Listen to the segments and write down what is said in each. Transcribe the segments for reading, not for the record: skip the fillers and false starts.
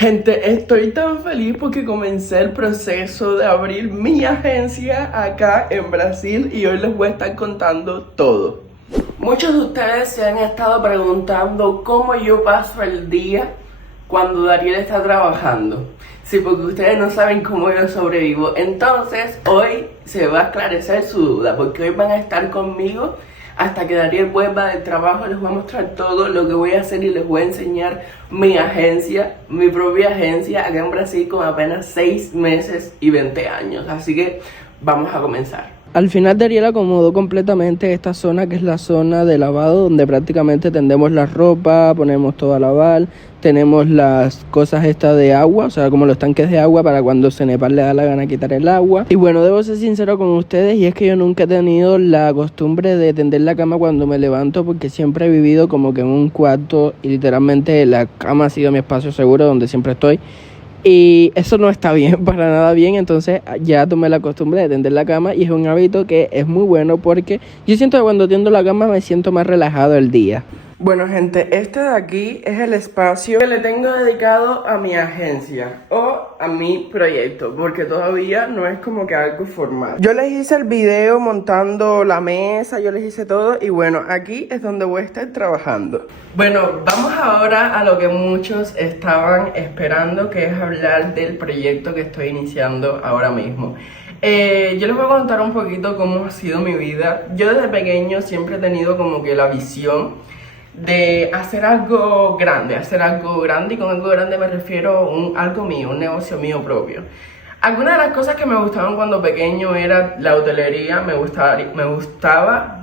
Gente, estoy tan feliz porque comencé el proceso de abrir mi agencia acá en Brasil y hoy les voy a estar contando todo. Muchos de ustedes se han estado preguntando cómo yo paso el día cuando Dariel está trabajando. Sí, porque ustedes no saben cómo yo sobrevivo. Entonces, hoy se va a esclarecer su duda, porque hoy van a estar conmigo hasta que Dariel vuelva del trabajo. Les voy a mostrar todo lo que voy a hacer y les voy a enseñar mi agencia, mi propia agencia acá en Brasil con apenas 6 meses y 20 años. Así que vamos a comenzar. Al final Dariel acomodó completamente esta zona, que es la zona de lavado, donde prácticamente tendemos la ropa, ponemos todo a lavar, tenemos las cosas estas de agua, o sea, como los tanques de agua para cuando Cenepal le da la gana quitar el agua. Y bueno, debo ser sincero con ustedes, y es que yo nunca he tenido la costumbre de tender la cama cuando me levanto, porque siempre he vivido como que en un cuarto y literalmente la cama ha sido mi espacio seguro donde siempre estoy. Y eso no está bien, para nada bien. Entonces ya tomé la costumbre de tender la cama y es un hábito que es muy bueno porque yo siento que cuando tiendo la cama me siento más relajado el día. Bueno, gente, este de aquí es el espacio que le tengo dedicado a mi agencia o a mi proyecto, porque todavía no es como que algo formal. Yo les hice el video montando la mesa, yo les hice todo y bueno, aquí es donde voy a estar trabajando. Bueno, vamos ahora a lo que muchos estaban esperando, que es hablar del proyecto que estoy iniciando ahora mismo. Yo les voy a contar un poquito cómo ha sido mi vida. Yo desde pequeño siempre he tenido como que la visión de hacer algo grande, y con algo grande me refiero a algo mío, un negocio mío propio. Algunas de las cosas que me gustaban cuando pequeño era la hotelería, me gusta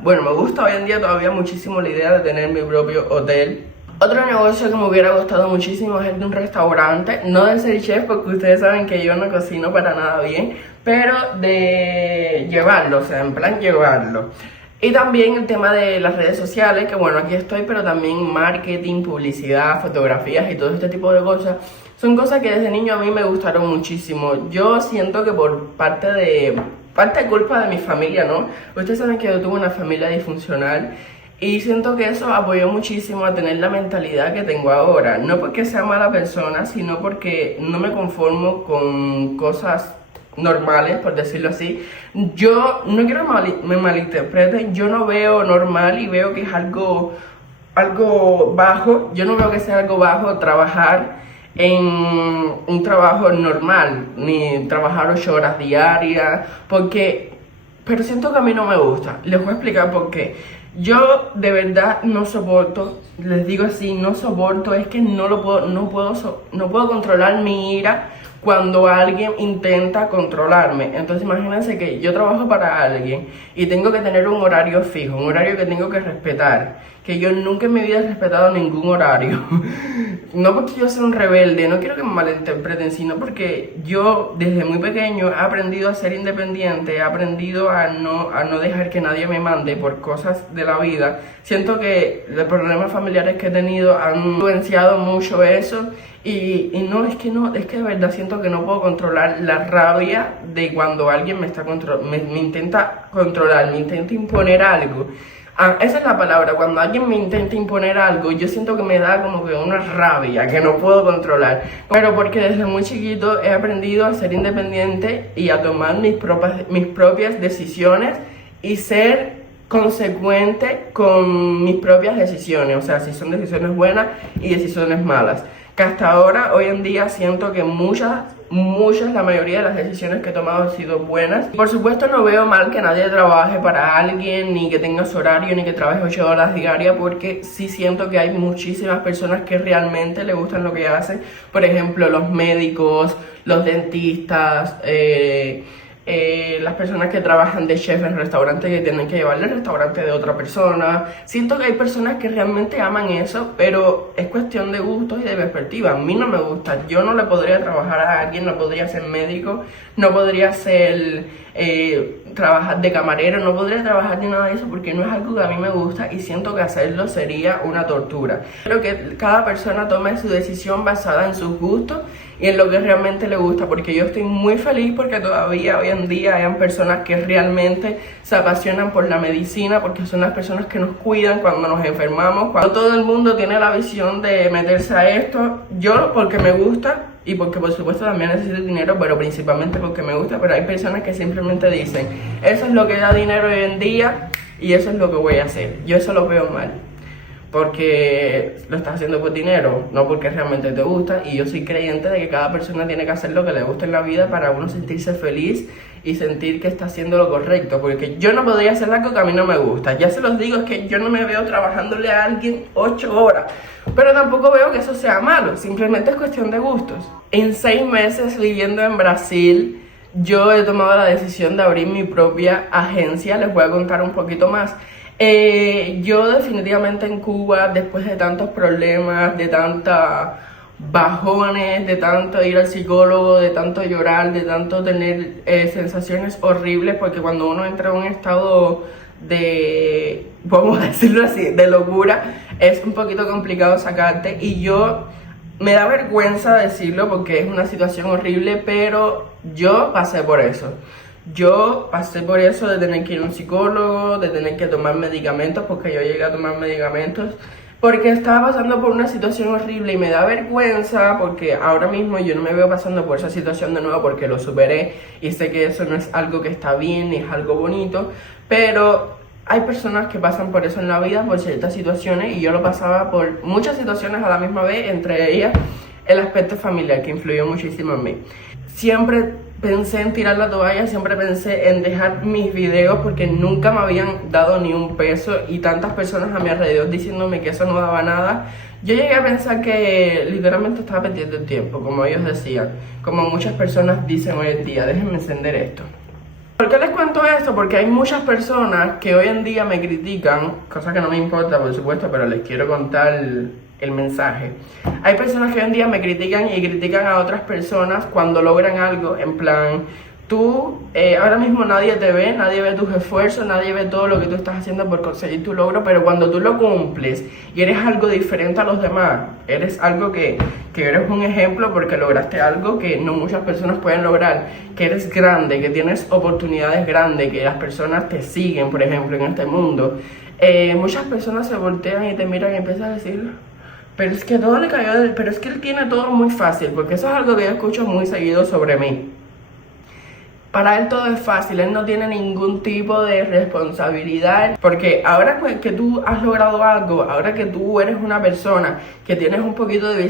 hoy en día todavía muchísimo la idea de tener mi propio hotel. Otro negocio que me hubiera gustado muchísimo es el de un restaurante, no de ser chef porque ustedes saben que yo no cocino para nada bien, pero de llevarlo, o sea, en plan llevarlo. Y también el tema de las redes sociales, que bueno, aquí estoy, pero también marketing, publicidad, fotografías y todo este tipo de cosas. Son cosas que desde niño a mí me gustaron muchísimo. Yo siento que por parte de culpa de mi familia, ¿no? Ustedes saben que yo tuve una familia disfuncional y siento que eso apoyó muchísimo a tener la mentalidad que tengo ahora. No porque sea mala persona, sino porque no me conformo con cosas normales, por decirlo así. Yo no quiero que me malinterpreten, yo no veo normal y veo que es algo bajo. Yo no veo que sea algo bajo trabajar en un trabajo normal, ni trabajar 8 horas diarias, pero siento que a mí no me gusta. Les voy a explicar por qué. Yo de verdad no soporto, les digo así, no soporto, es que no puedo controlar mi ira cuando alguien intenta controlarme. Entonces imagínense que yo trabajo para alguien y tengo que tener un horario fijo, un horario que tengo que respetar, que yo nunca en mi vida he respetado ningún horario. No porque yo sea un rebelde, no quiero que me malinterpreten, sino porque yo desde muy pequeño he aprendido a ser independiente, he aprendido a no dejar que nadie me mande por cosas de la vida. Siento que los problemas familiares que he tenido han influenciado mucho eso. Y es que de verdad siento que no puedo controlar la rabia de cuando alguien me intenta controlar, me intenta imponer algo. Esa es la palabra, cuando alguien me intenta imponer algo, yo siento que me da como que una rabia que no puedo controlar. Pero porque desde muy chiquito he aprendido a ser independiente y a tomar mis propias decisiones y ser consecuente con mis propias decisiones. O sea, si son decisiones buenas y decisiones malas. Que hasta ahora, hoy en día, siento que la mayoría de las decisiones que he tomado han sido buenas. Por supuesto no veo mal que nadie trabaje para alguien, ni que tenga su horario, ni que trabaje 8 horas diarias, porque sí siento que hay muchísimas personas que realmente le gustan lo que hacen. Por ejemplo, los médicos, los dentistas, las personas que trabajan de chef en restaurantes, que tienen que llevarle el restaurante de otra persona. Siento que hay personas que realmente aman eso, pero es cuestión de gustos y de perspectiva. A mí no me gusta, yo no le podría trabajar a alguien, no podría ser médico, no podría trabajar de camarero, no podría trabajar ni nada de eso porque no es algo que a mí me gusta y siento que hacerlo sería una tortura. Creo que cada persona tome su decisión basada en sus gustos y en lo que realmente le gusta, porque yo estoy muy feliz porque todavía hoy en día hayan personas que realmente se apasionan por la medicina, porque son las personas que nos cuidan cuando nos enfermamos. Cuando todo el mundo tiene la visión de meterse a esto, yo porque me gusta y porque por supuesto también necesito dinero, pero principalmente porque me gusta, pero hay personas que simplemente dicen, eso es lo que da dinero hoy en día y eso es lo que voy a hacer. Yo eso lo veo mal, porque lo estás haciendo por dinero, no porque realmente te gusta, y yo soy creyente de que cada persona tiene que hacer lo que le gusta en la vida para uno sentirse feliz y sentir que está haciendo lo correcto, porque yo no podría hacer algo que a mí no me gusta. Ya se los digo, es que yo no me veo trabajándole a alguien 8 horas, pero tampoco veo que eso sea malo, simplemente es cuestión de gustos. En 6 meses viviendo en Brasil, yo he tomado la decisión de abrir mi propia agencia. Les voy a contar un poquito más. Yo definitivamente en Cuba, después de tantos problemas, de tantos bajones, de tanto ir al psicólogo, de tanto llorar, de tanto tener sensaciones horribles, porque cuando uno entra en un estado de, vamos a decirlo así, de locura, es un poquito complicado sacarte, y yo me da vergüenza decirlo porque es una situación horrible, pero yo pasé por eso. Yo pasé por eso de tener que ir a un psicólogo, de tener que tomar medicamentos, porque yo llegué a tomar medicamentos porque estaba pasando por una situación horrible, y me da vergüenza porque ahora mismo yo no me veo pasando por esa situación de nuevo, porque lo superé y sé que eso no es algo que está bien ni es algo bonito, pero hay personas que pasan por eso en la vida, por ciertas situaciones, y yo lo pasaba por muchas situaciones a la misma vez, entre ellas el aspecto familiar, que influyó muchísimo en mí. Siempre pensé en tirar la toalla, siempre pensé en dejar mis videos porque nunca me habían dado ni un peso, y tantas personas a mi alrededor diciéndome que eso no daba nada. Yo llegué a pensar que literalmente estaba perdiendo el tiempo, como ellos decían, como muchas personas dicen hoy en día. Déjenme encender esto. ¿Por qué les cuento esto? Porque hay muchas personas que hoy en día me critican, cosa que no me importa por supuesto, pero les quiero contar el mensaje. Hay personas que hoy en día me critican y critican a otras personas cuando logran algo, en plan, tú ahora mismo nadie te ve, nadie ve tus esfuerzos, nadie ve todo lo que tú estás haciendo por conseguir tu logro, pero cuando tú lo cumples y eres algo diferente a los demás, eres algo que eres un ejemplo porque lograste algo que no muchas personas pueden lograr, que eres grande, que tienes oportunidades grandes, que las personas te siguen, por ejemplo, en este mundo, muchas personas se voltean y te miran y empiezan a decir, pero es que todo le cayó pero es que él tiene todo muy fácil, porque eso es algo que yo escucho muy seguido sobre mí. Para él todo es fácil, él no tiene ningún tipo de responsabilidad, porque ahora que tú has logrado algo, ahora que tú eres una persona que tienes un poquito de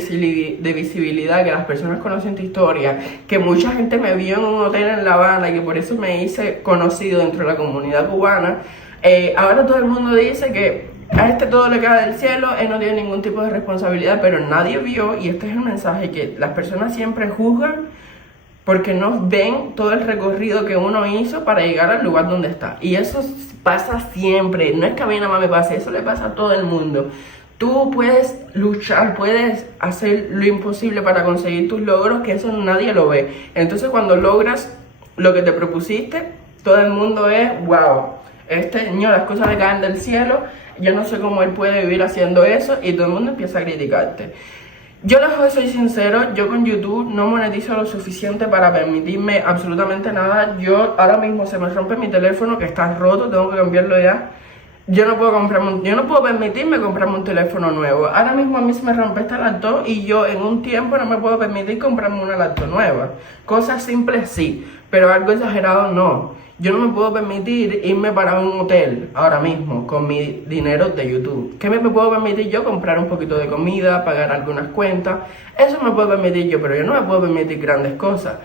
visibilidad, que las personas conocen tu historia, que mucha gente me vio en un hotel en La Habana y que por eso me hice conocido dentro de la comunidad cubana, ahora todo el mundo dice que a este todo le cae del cielo, él no tiene ningún tipo de responsabilidad, pero nadie vio, y este es el mensaje, que las personas siempre juzgan porque no ven todo el recorrido que uno hizo para llegar al lugar donde está. Y eso pasa siempre, no es que a mí nada más me pase, eso le pasa a todo el mundo. Tú puedes luchar, puedes hacer lo imposible para conseguir tus logros, que eso nadie lo ve. Entonces cuando logras lo que te propusiste, todo el mundo es, wow, este niño las cosas le caen del cielo, yo no sé cómo él puede vivir haciendo eso, y todo el mundo empieza a criticarte. Yo les soy sincero, yo con YouTube no monetizo lo suficiente para permitirme absolutamente nada. Yo ahora mismo se me rompe mi teléfono, que está roto, tengo que cambiarlo ya. Yo no puedo permitirme comprarme un teléfono nuevo. Ahora mismo a mí se me rompe esta laptop y yo en un tiempo no me puedo permitir comprarme una laptop nueva. Cosas simples sí, pero algo exagerado no. Yo no me puedo permitir irme para un hotel ahora mismo con mi dinero de YouTube. ¿Qué me puedo permitir yo? Comprar un poquito de comida, pagar algunas cuentas. Eso me puedo permitir yo, pero yo no me puedo permitir grandes cosas.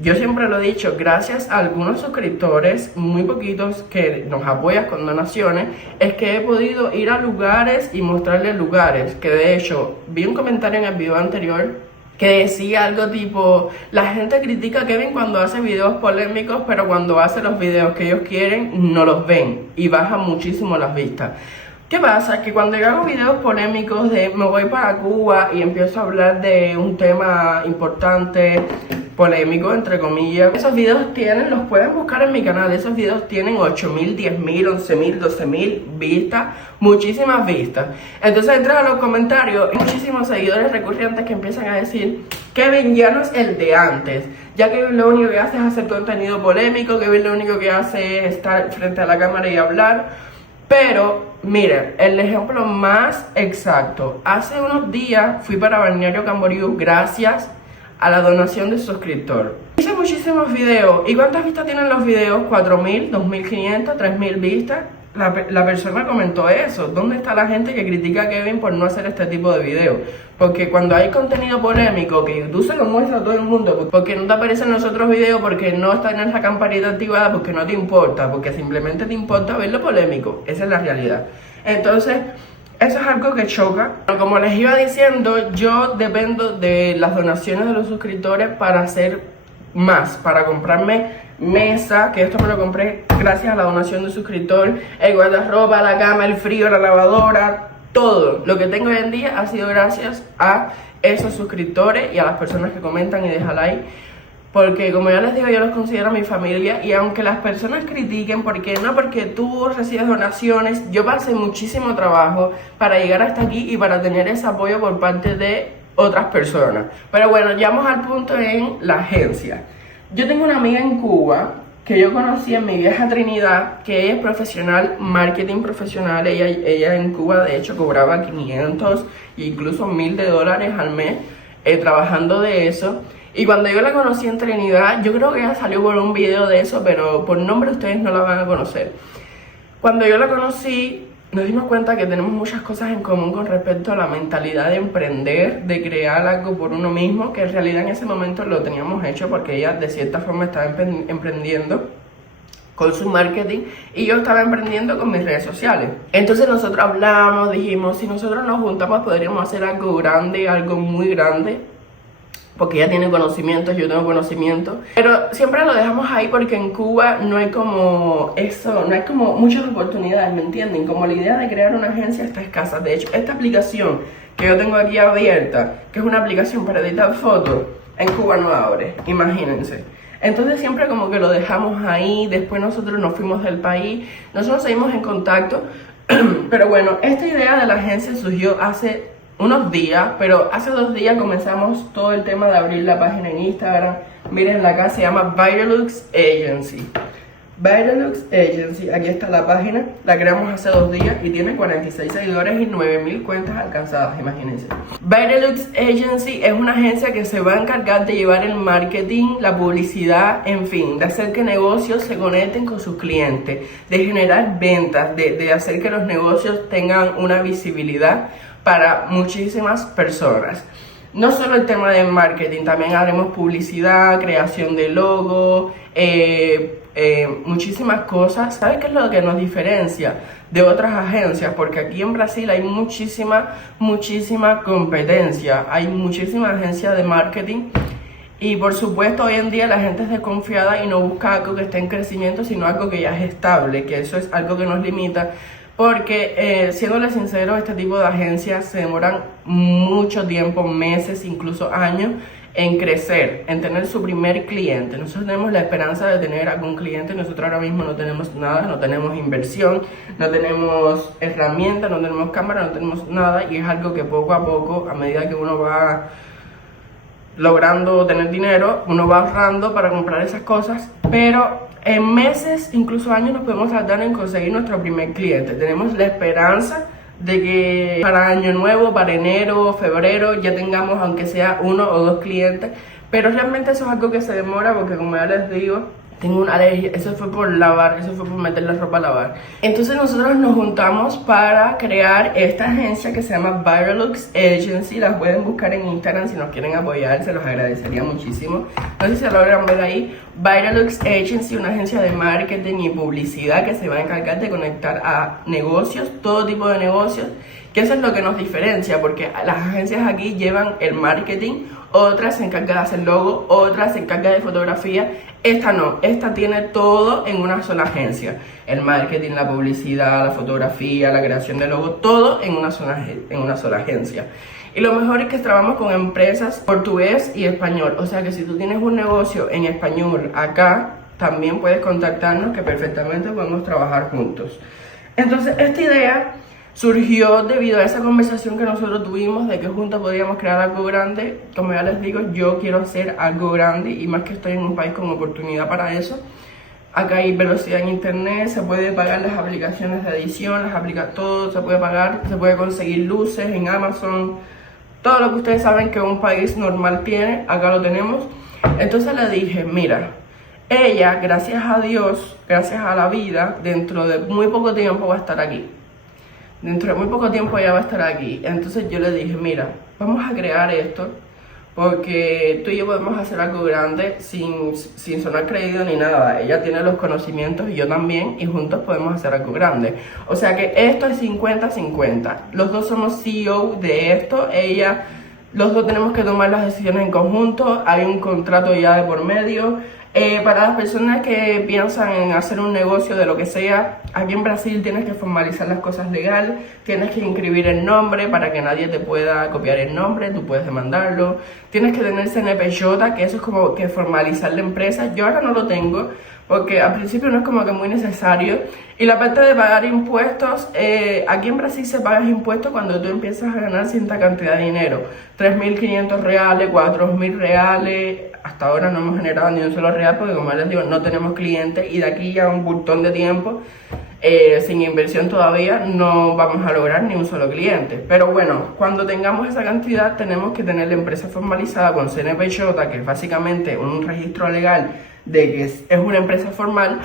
Yo siempre lo he dicho, gracias a algunos suscriptores, muy poquitos, que nos apoyan con donaciones, es que he podido ir a lugares y mostrarles lugares. Que de hecho, vi un comentario en el video anterior que decía algo tipo, la gente critica a Kevin cuando hace videos polémicos, pero cuando hace los videos que ellos quieren, no los ven y bajan muchísimo las vistas. ¿Qué pasa? Que cuando yo hago videos polémicos de me voy para Cuba y empiezo a hablar de un tema importante, polémico, entre comillas. Esos videos los pueden buscar en mi canal, esos videos tienen 8.000, 10.000, 11.000, 12.000 vistas, muchísimas vistas. Entonces entran a los comentarios, hay muchísimos seguidores recurrentes que empiezan a decir: Kevin ya no es el de antes, ya que lo único que hace es hacer contenido polémico, Kevin lo único que hace es estar frente a la cámara y hablar. Pero miren, el ejemplo más exacto: hace unos días fui para Balneario Camboriú gracias a la donación de suscriptor. Hice muchísimos videos. ¿Y cuántas vistas tienen los videos? 4.000, 2.500, 3.000 vistas. La persona comentó eso. ¿Dónde está la gente que critica a Kevin por no hacer este tipo de videos? Porque cuando hay contenido polémico, que tú se lo muestras a todo el mundo, porque no te aparecen los otros videos, porque no está en esa campanita activada, porque no te importa, porque simplemente te importa ver lo polémico. Esa es la realidad. Entonces, eso es algo que choca. Pero como les iba diciendo, yo dependo de las donaciones de los suscriptores para hacer más, para comprarme mesa, que esto me lo compré gracias a la donación de suscriptor, el guardarropa, la cama, el frío, la lavadora, todo lo que tengo hoy en día ha sido gracias a esos suscriptores y a las personas que comentan y dejan like. Porque como ya les digo, yo los considero mi familia. Y aunque las personas critiquen, porque tú recibes donaciones, yo pasé muchísimo trabajo para llegar hasta aquí y para tener ese apoyo por parte de otras personas. Pero bueno, llegamos al punto en la agencia. Yo tengo una amiga en Cuba que yo conocí en mi viaje a Trinidad, que ella es profesional, marketing profesional. Ella en Cuba de hecho cobraba 500 e incluso $1.000 al mes trabajando de eso. Y cuando yo la conocí en Trinidad, yo creo que ella salió por un video de eso, pero por nombre ustedes no la van a conocer. Cuando yo la conocí, nos dimos cuenta que tenemos muchas cosas en común con respecto a la mentalidad de emprender, de crear algo por uno mismo, que en realidad en ese momento lo teníamos hecho porque ella de cierta forma estaba emprendiendo con su marketing y yo estaba emprendiendo con mis redes sociales. Entonces nosotros hablamos, dijimos, si nosotros nos juntamos podríamos hacer algo grande, algo muy grande, porque ella tiene conocimientos, yo tengo conocimientos, pero siempre lo dejamos ahí porque en Cuba no hay como eso, no hay como muchas oportunidades, ¿me entienden? Como la idea de crear una agencia está escasa. De hecho, esta aplicación que yo tengo aquí abierta, que es una aplicación para editar fotos, en Cuba no abre, imagínense. Entonces siempre como que lo dejamos ahí, después nosotros nos fuimos del país, nosotros seguimos en contacto, pero bueno, esta idea de la agencia surgió hace unos días, pero hace 2 días comenzamos todo el tema de abrir la página en Instagram. Miren, acá se llama Vitalux Agency. Vitalux Agency, aquí está la página, la creamos hace 2 días y tiene 46 seguidores y 9.000 cuentas alcanzadas, imagínense. Vitalux Agency es una agencia que se va a encargar de llevar el marketing, la publicidad, en fin, de hacer que negocios se conecten con sus clientes, de generar ventas, de hacer que los negocios tengan una visibilidad para muchísimas personas. No solo el tema de marketing, también haremos publicidad, creación de logo, muchísimas cosas. ¿Sabes qué es lo que nos diferencia de otras agencias? Porque aquí en Brasil hay muchísima competencia, hay muchísimas agencias de marketing. Y por supuesto hoy en día la gente es desconfiada y no busca algo que esté en crecimiento, sino algo que ya es estable, que eso es algo que nos limita. Porque, siéndole sincero, este tipo de agencias se demoran mucho tiempo, meses, incluso años, en crecer, en tener su primer cliente. Nosotros tenemos la esperanza de tener algún cliente. Nosotros ahora mismo no tenemos nada, no tenemos inversión, no tenemos herramientas, no tenemos cámara, no tenemos nada. Y es algo que poco a poco, a medida que uno va logrando tener dinero, uno va ahorrando para comprar esas cosas, pero en meses, incluso años, nos podemos tardar en conseguir nuestro primer cliente. Tenemos la esperanza de que para año nuevo, para enero, febrero, ya tengamos aunque sea 1 o 2 clientes, pero realmente eso es algo que se demora porque, como ya les digo, tengo una alergia. Eso fue por lavar, eso fue por meter la ropa a lavar. Entonces nosotros nos juntamos para crear esta agencia que se llama Vitalux Agency. La pueden buscar en Instagram si nos quieren apoyar, se los agradecería muchísimo. No sé si se logran ver ahí. Vitalux Agency, una agencia de marketing y publicidad que se va a encargar de conectar a negocios, todo tipo de negocios, que eso es lo que nos diferencia, porque las agencias aquí llevan el marketing, otras se encargan de hacer logo, otras se encargan de fotografía. Esta no, esta tiene todo en una sola agencia: el marketing, la publicidad, la fotografía, la creación de logo, todo en una sola agencia. Y lo mejor es que trabajamos con empresas portugués y español. O sea que si tú tienes un negocio en español acá, también puedes contactarnos que perfectamente podemos trabajar juntos. Entonces esta idea surgió debido a esa conversación que nosotros tuvimos de que juntos podíamos crear algo grande. Como ya les digo, yo quiero hacer algo grande y más que estoy en un país con oportunidad para eso. Acá hay velocidad en internet, se puede pagar las aplicaciones de edición, todo se puede pagar, se puede conseguir luces en Amazon, todo lo que ustedes saben que un país normal tiene, acá lo tenemos. Entonces le dije, mira, ella, gracias a Dios, gracias a la vida, dentro de muy poco tiempo va a estar aquí. Dentro de muy poco tiempo ella va a estar aquí. Entonces yo le dije, mira, vamos a crear esto porque tú y yo podemos hacer algo grande sin sonar creído ni nada. Ella tiene los conocimientos y yo también, y juntos podemos hacer algo grande. O sea que esto es 50-50. Los dos somos CEO de esto. Los dos tenemos que tomar las decisiones en conjunto. Hay un contrato ya de por medio. Para las personas que piensan en hacer un negocio de lo que sea, aquí en Brasil tienes que formalizar las cosas legal, tienes que inscribir el nombre para que nadie te pueda copiar el nombre, tú puedes demandarlo, tienes que tener CNPJ, que eso es como que formalizar la empresa. Yo ahora no lo tengo porque al principio no es como que muy necesario. Y la parte de pagar impuestos, aquí en Brasil se paga impuestos cuando tú empiezas a ganar cierta cantidad de dinero, 3.500 reales, 4.000 reales. Hasta ahora no hemos generado ni un solo real porque, como les digo, no tenemos clientes, y de aquí ya un montón de tiempo sin inversión todavía no vamos a lograr ni un solo cliente. Pero bueno, cuando tengamos esa cantidad tenemos que tener la empresa formalizada con CNPJ, que es básicamente un registro legal de que es una empresa formal,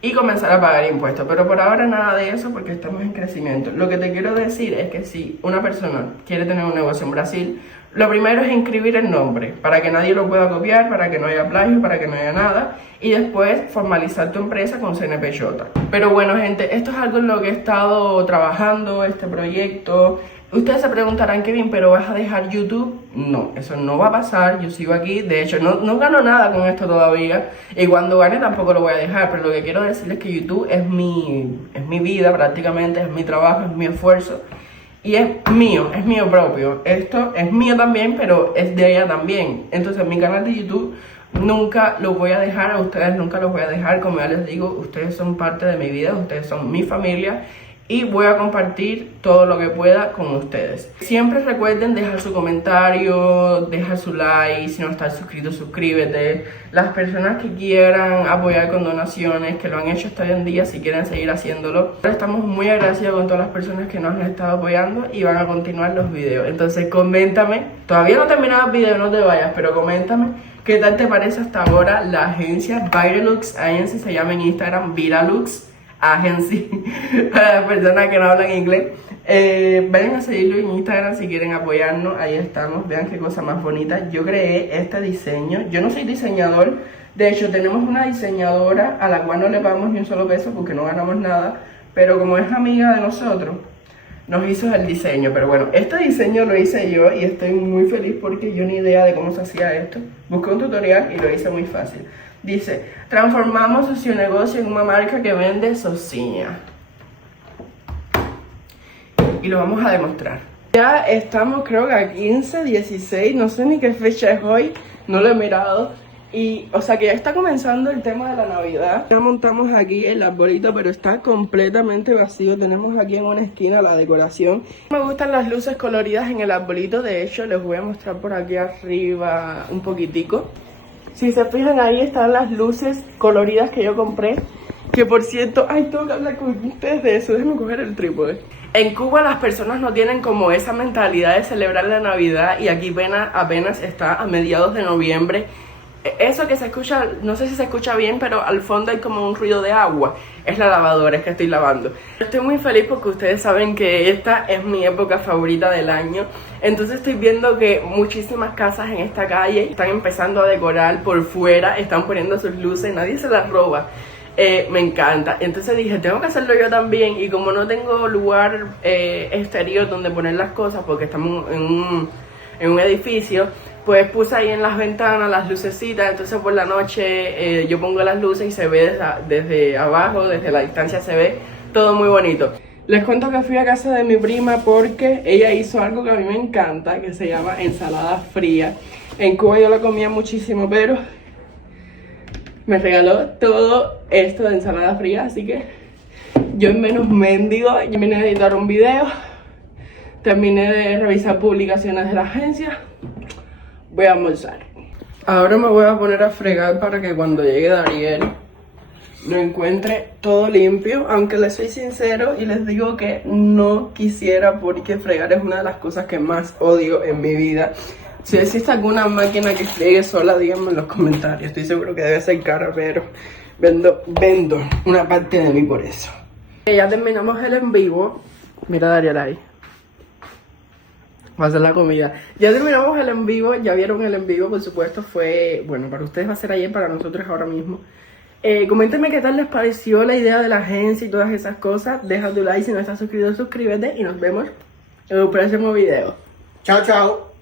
y comenzar a pagar impuestos. Pero por ahora nada de eso porque estamos en crecimiento. Lo que te quiero decir es que si una persona quiere tener un negocio en Brasil, lo primero es inscribir el nombre para que nadie lo pueda copiar, para que no haya plagio, para que no haya nada, y después formalizar tu empresa con CNPJ. Pero bueno, gente, esto es algo en lo que he estado trabajando, este proyecto. Ustedes se preguntarán, Kevin, ¿pero vas a dejar YouTube? No, eso no va a pasar, yo sigo aquí. De hecho, no gano nada con esto todavía, y cuando gane tampoco lo voy a dejar. Pero lo que quiero decirles es que YouTube es mi vida prácticamente, es mi trabajo, es mi esfuerzo. Y es mío propio. Esto es mío también, pero es de ella también. Entonces mi canal de YouTube nunca lo voy a dejar, a ustedes nunca los voy a dejar. Como ya les digo, ustedes son parte de mi vida, ustedes son mi familia, y voy a compartir todo lo que pueda con ustedes. Siempre recuerden dejar su comentario, dejar su like, si no estás suscrito, suscríbete. Las personas que quieran apoyar con donaciones, que lo han hecho hasta hoy en día, si quieren seguir haciéndolo. Estamos muy agradecidos con todas las personas que nos han estado apoyando y van a continuar los videos. Entonces coméntame, todavía no he terminado el video, no te vayas, pero coméntame qué tal te parece hasta ahora la agencia Viralux Agency, se llama en Instagram Viralux Agency, para las personas que no hablan inglés. Vayan a seguirlo en Instagram si quieren apoyarnos, ahí estamos. Vean qué cosa más bonita. Yo creé este diseño, yo no soy diseñador, de hecho tenemos una diseñadora a la cual no le pagamos ni un solo peso porque no ganamos nada, pero como es amiga de nosotros, nos hizo el diseño. Pero bueno, este diseño lo hice yo y estoy muy feliz porque yo ni idea de cómo se hacía esto. Busqué un tutorial y lo hice muy fácil. Dice, transformamos su negocio en una marca que vende sozinha. Y lo vamos a demostrar. Ya estamos, creo que a 15, 16, no sé ni qué fecha es hoy, no lo he mirado. Y, o sea que ya está comenzando el tema de la Navidad. Ya montamos aquí el arbolito, pero está completamente vacío. Tenemos aquí en una esquina la decoración. Me gustan las luces coloridas en el arbolito. De hecho, les voy a mostrar por aquí arriba un poquitico. Si se fijan, ahí están las luces coloridas que yo compré. Que por cierto, ay, tengo que hablar con ustedes de eso. Déjenme coger el trípode. En Cuba las personas no tienen como esa mentalidad de celebrar la Navidad. Y aquí apenas está a mediados de noviembre. Eso que se escucha, no sé si se escucha bien, pero al fondo hay como un ruido de agua. Es la lavadora, es que estoy lavando. Estoy muy feliz porque ustedes saben que esta es mi época favorita del año. Entonces estoy viendo que muchísimas casas en esta calle están empezando a decorar por fuera, están poniendo sus luces, nadie se las roba. Me encanta. Entonces dije, tengo que hacerlo yo también. Y como no tengo lugar exterior donde poner las cosas, porque estamos en un edificio, pues puse ahí en las ventanas las lucecitas. Entonces por la noche yo pongo las luces y se ve desde abajo, desde la distancia se ve todo muy bonito. Les cuento que fui a casa de mi prima porque ella hizo algo que a mí me encanta, que se llama ensalada fría. En Cuba yo la comía muchísimo, pero me regaló todo esto de ensalada fría, así que yo en menos mendigo, terminé de editar un video, terminé de revisar publicaciones de la agencia, voy a almorzar. Ahora me voy a poner a fregar para que cuando llegue Dariel lo encuentre todo limpio, aunque les soy sincero y les digo que no quisiera, porque fregar es una de las cosas que más odio en mi vida. Si existe alguna máquina que friegue sola, díganme en los comentarios. Estoy seguro que debe ser cara, pero vendo una parte de mí por eso. Ya terminamos el en vivo. Mira a Dariel ahí. Va a ser la comida. Ya terminamos el en vivo, ya vieron el en vivo, por supuesto. Fue, bueno, para ustedes va a ser ayer, para nosotros ahora mismo. Coméntenme qué tal les pareció la idea de la agencia y todas esas cosas. Deja tu like, si no estás suscrito, suscríbete y nos vemos en un próximo video. Chao, chao.